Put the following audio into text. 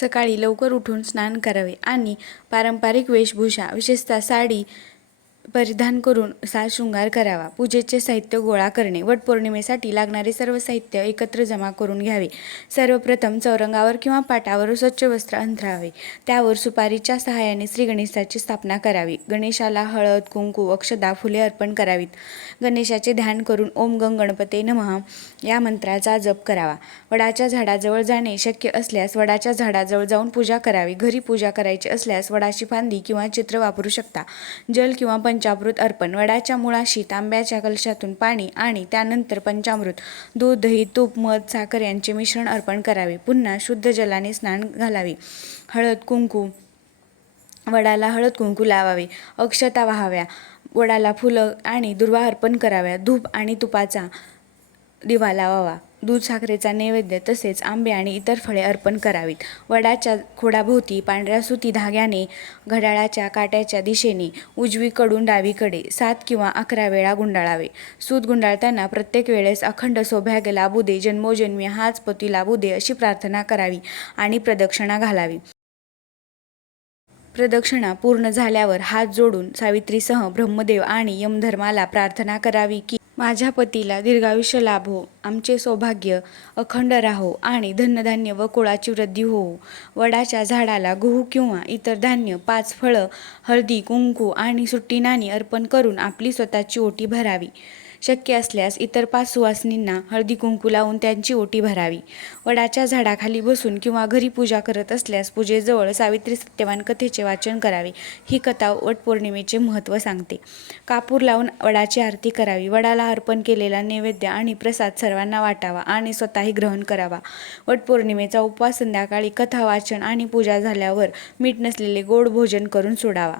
सकाळी लवकर उठून स्नान करावे. आणि पारंपरिक वेशभूषा विशेषतः साडी परिधान करून साज शृंगार करावा. पूजेचे साहित्य गोळा करणे वटपौर्णिमेसाठी लागणारे सर्व साहित्य एकत्र जमा करून घ्यावे. सर्वप्रथम चौरंगावर किंवा पाटावर स्वच्छ वस्त्र अंथरावे. त्यावर सुपारीच्या सहाय्याने श्री गणेशाची स्थापना करावी. गणेशाला हळद कुंकू अक्षदा फुले अर्पण करावीत. गणेशाचे ध्यान करून ओम गंग गणपते नमः या मंत्राचा जप करावा. वडाच्या झाडाजवळ जाणे शक्य असल्यास वडाच्या झाडाजवळ जाऊन पूजा करावी. घरी पूजा करायची असल्यास वडाची फांदी किंवा चित्र वापरू शकता. जल किंवा पंचामृत अर्पण. वडाच्या मुळाशी तांब्याच्या कलशातून पाणी आणि त्यानंतर पंचामृत दूध दही तूप मध साखर यांचे मिश्रण अर्पण करावे. पुन्हा शुद्ध जलाने स्नान घालावे. हळद कुंकू. वडाला हळद कुंकू लावावे. अक्षता वाहाव्या. वडाला फुलं आणि दुर्वा अर्पण कराव्या. धूप आणि तुपाचा दिवा लावावा. दूध साखरेचा नैवेद्य तसेच आंबे आणि इतर फळे अर्पण करावीत. वडाच्या खोडाभोवती पांढऱ्या सुती धाग्याने घड्याळाच्या काट्याच्या दिशेने उजवीकडून डावीकडे सात किंवा अकरा वेळा गुंडाळावे. सूत गुंडाळताना प्रत्येक वेळेस अखंड सौभाग्य लाभू दे जन्मोजन्मी हाच पती लाभू दे अशी प्रार्थना करावी आणि प्रदक्षिणा घालावी. प्रदक्षिणा पूर्ण झाल्यावर हात जोडून सावित्रीसह ब्रह्मदेव आणि यमधर्माला प्रार्थना करावी की माझ्या पतीला दीर्घायुष्य लाभो आमचे सौभाग्य अखंड राहो आणि धनधान्य व कुळाची वृद्धी होवो वडाच्या झाडाला गहू किंवा इतर धान्य पाच फळं हळदी कुंकू आणि सुट्टी नाणी अर्पण करून आपली स्वतःची ओटी भरावी. शक्य असल्यास इतर पाच सुवासिनींना हळदी कुंकू लावून त्यांची ओटी भरावी. वडाच्या झाडाखाली बसून किंवा घरी पूजा करत असल्यास पूजेजवळ सावित्री सत्यवान कथेचे वाचन करावे. ही कथा वटपौर्णिमेचे महत्त्व सांगते. कापूर लावून वडाची आरती करावी. वडाला अर्पण केलेला नैवेद्य आणि प्रसाद सर्वांना वाटावा आणि स्वतःही ग्रहण करावा. वटपौर्णिमेचा उपवास संध्याकाळी कथा वाचन आणि पूजा झाल्यावर मीठ नसलेले गोड भोजन करून सोडावा.